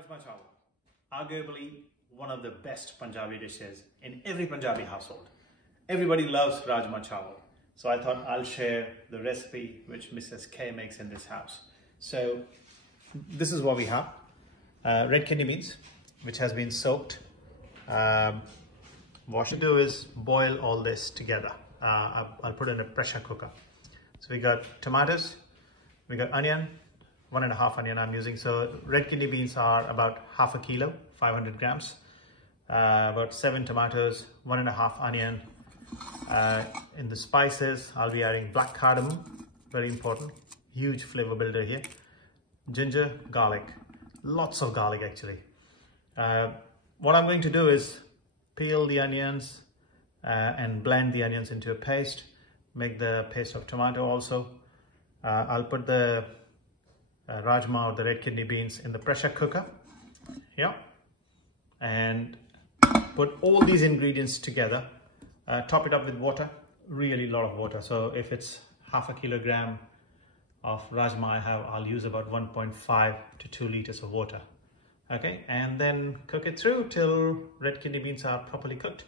Rajma Chawal, arguably one of the best Punjabi dishes in every Punjabi household. Everybody loves Rajma Chawal. So I thought I'll share the recipe which Mrs. K makes in this house. So this is what we have. Red kidney beans, which has been soaked. What you do is boil all this together. I'll put it in a pressure cooker. So we got tomatoes, we got onion, 1.5 onion I'm using. So red kidney beans are about half a kilo, 500 grams. About 7 tomatoes, 1.5 onion. In the spices, I'll be adding black cardamom, very important, huge flavor builder here. Ginger, garlic, lots of garlic actually. What I'm going to do is peel the onions and blend the onions into a paste, make the paste of tomato also. I'll put the rajma or the red kidney beans in the pressure cooker, yeah, and put all these ingredients together. Top it up with water, really a lot of water. So if it's half a kilogram of rajma I'll use about 1.5 to 2 liters of water. Okay, and then cook it through till red kidney beans are properly cooked.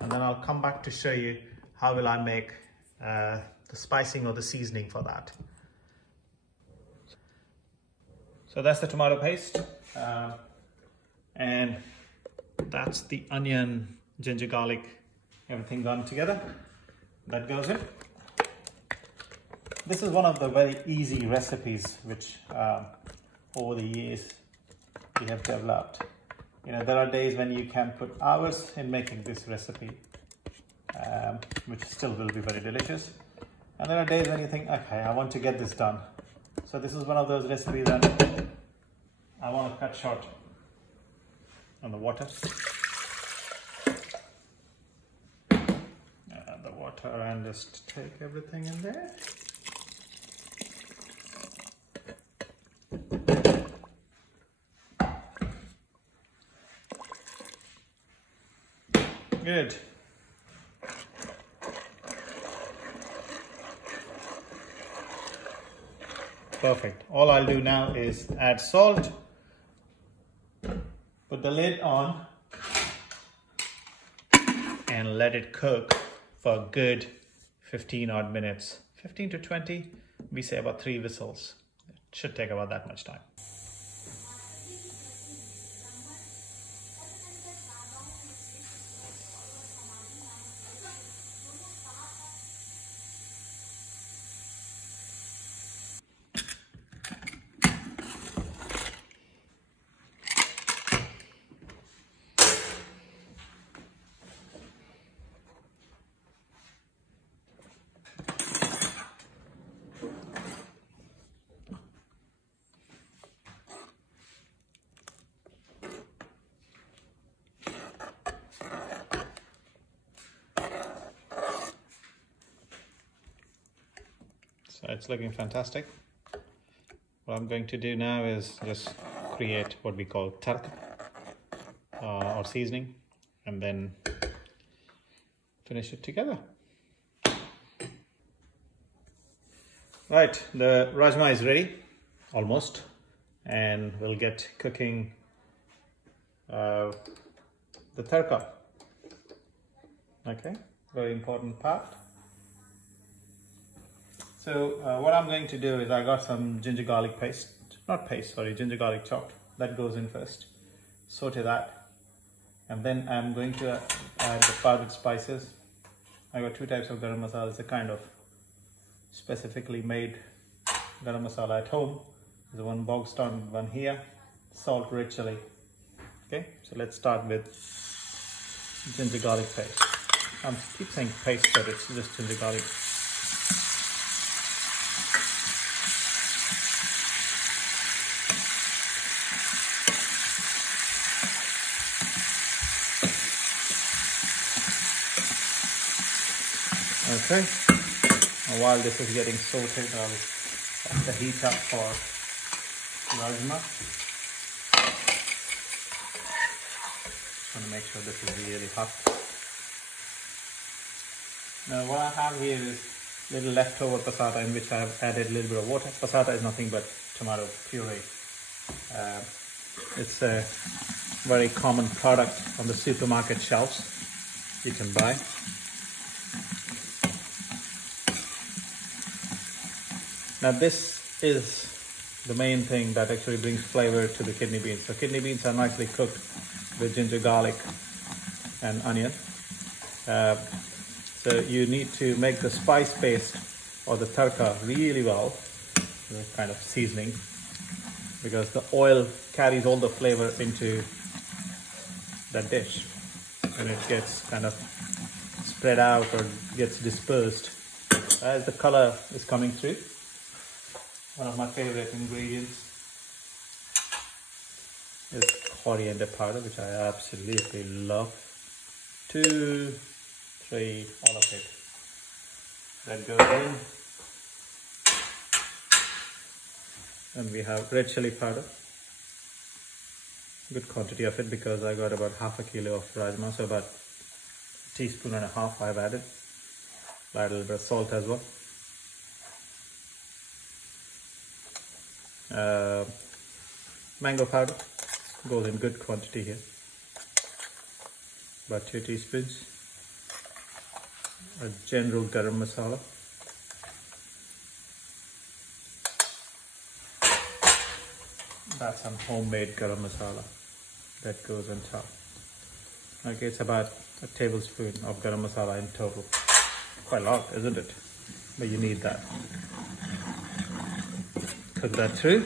And then I'll come back to show you how will I make the spicing or the seasoning for that. So that's the tomato paste. And that's the onion, ginger, garlic, everything gone together. That goes in. This is one of the very easy recipes which over the years we have developed. You know, there are days when you can put hours in making this recipe, which still will be very delicious. And there are days when you think, okay, I want to get this done. So this is one of those recipes that I want to cut short on the water. Add the water and just take everything in there. Good. Perfect. All I'll do now is add salt, put the lid on, and let it cook for a good 15 odd minutes. 15 to 20, we say about 3 whistles. It should take about that much time. So it's looking fantastic. What I'm going to do now is just create what we call tadka or seasoning, and then finish it together. Right, the rajma is ready, almost, and we'll get cooking the tadka. Okay, very important part. So what I'm going to do is I got some ginger garlic paste, ginger garlic chopped. That goes in first. Saute that. And then I'm going to add the powdered spices. I got 2 types of garam masala. It's a kind of specifically made garam masala at home. There's one bog standard one here. Salt red chili. Okay, so let's start with ginger garlic paste. I keep saying paste, but it's just ginger garlic. Okay, and while this is getting sauteed, I'll set the heat up for rajma. Just want to make sure this is really hot. Now what I have here is little leftover passata in which I have added a little bit of water. Passata is nothing but tomato puree. It's a very common product on the supermarket shelves you can buy. Now this is the main thing that actually brings flavor to the kidney beans. So kidney beans are nicely cooked with ginger, garlic and onion. So you need to make the spice paste or the tadka really well, the kind of seasoning, because the oil carries all the flavor into that dish. And it gets kind of spread out or gets dispersed as the color is coming through. One of my favorite ingredients is coriander powder, which I absolutely love. 2, 3, all of it. That goes in. And we have red chili powder. Good quantity of it because I got about half a kilo of rajma, so about a teaspoon and a half I've added. Add a little bit of salt as well. Mango powder goes in good quantity here, about 2 teaspoons. A general garam masala, that's some homemade garam masala that goes on top. Okay, it's about a tablespoon of garam masala in total. Quite a lot, isn't it? But you need that. Cook that through.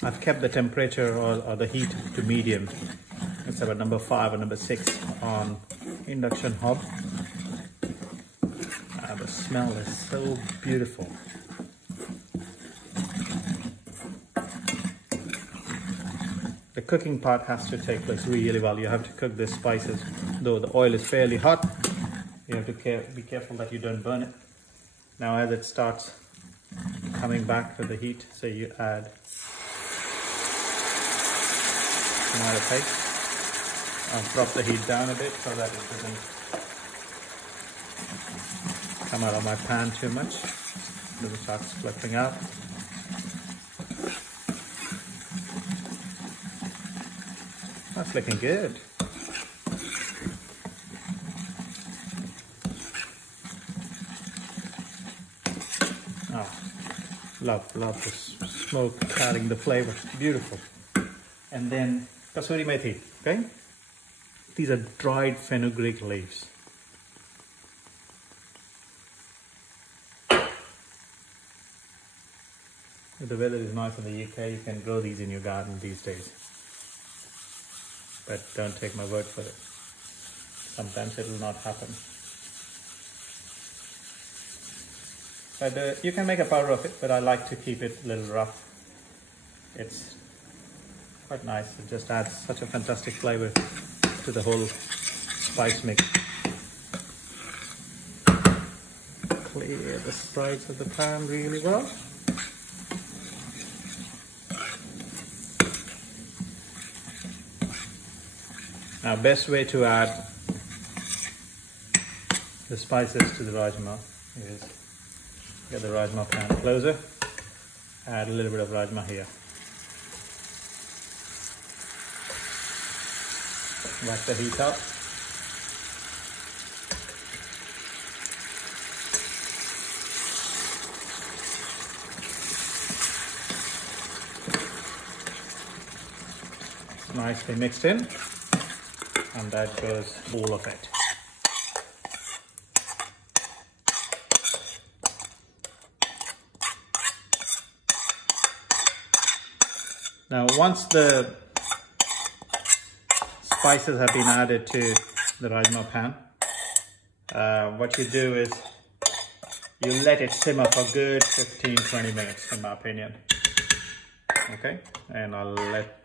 I've kept the temperature or the heat to medium. It's about number 5 or number 6 on induction hob. The smell is so beautiful. The cooking part has to take place really well. You have to cook the spices. Though the oil is fairly hot, you have to be careful that you don't burn it. Now as it starts coming back with the heat, so you add tomato paste. I'll drop the heat down a bit so that it doesn't come out of my pan too much. It doesn't start splitting out. That's looking good. Oh, love the smoke carrying the flavor. Beautiful. And then kasuri methi, okay? These are dried fenugreek leaves. If the weather is nice in the UK, you can grow these in your garden these days. But don't take my word for it. Sometimes it will not happen. But you can make a powder of it, but I like to keep it a little rough. It's quite nice. It just adds such a fantastic flavor to the whole spice mix. Clear the sprites of the pan really well. Now, best way to add the spices to the rajma is get the rajma pan closer, add a little bit of rajma here. Whack the heat up. Nicely mixed in, and that goes all of it. Now, once the spices have been added to the rajma pan, what you do is you let it simmer for a good 15-20 minutes, in my opinion. Okay, and I'll let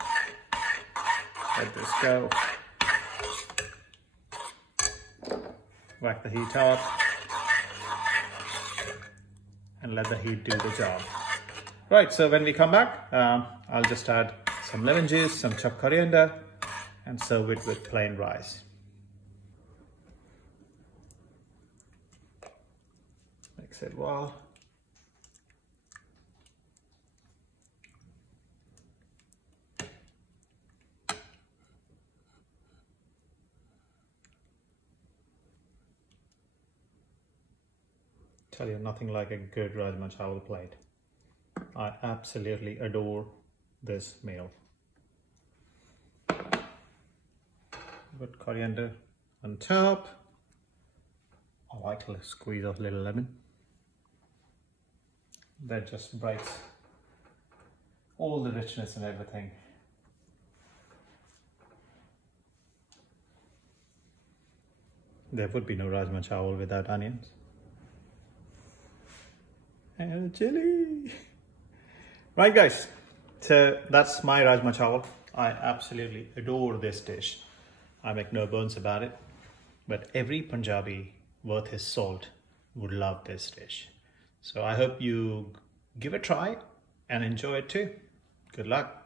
this go. Whack the heat up and let the heat do the job. Right, so when we come back, I'll just add some lemon juice, some chopped coriander, and serve it with plain rice. Mix it well. Tell you, nothing like a good Rajma Chawal plate. I absolutely adore this meal. Put coriander on top. I like a squeeze of little lemon. That just breaks all the richness and everything. There would be no Rajma Chawal without onions. And chili. Right guys, so that's my Rajma Chawal. I absolutely adore this dish. I make no bones about it. But every Punjabi worth his salt would love this dish. So I hope you give it a try and enjoy it too. Good luck.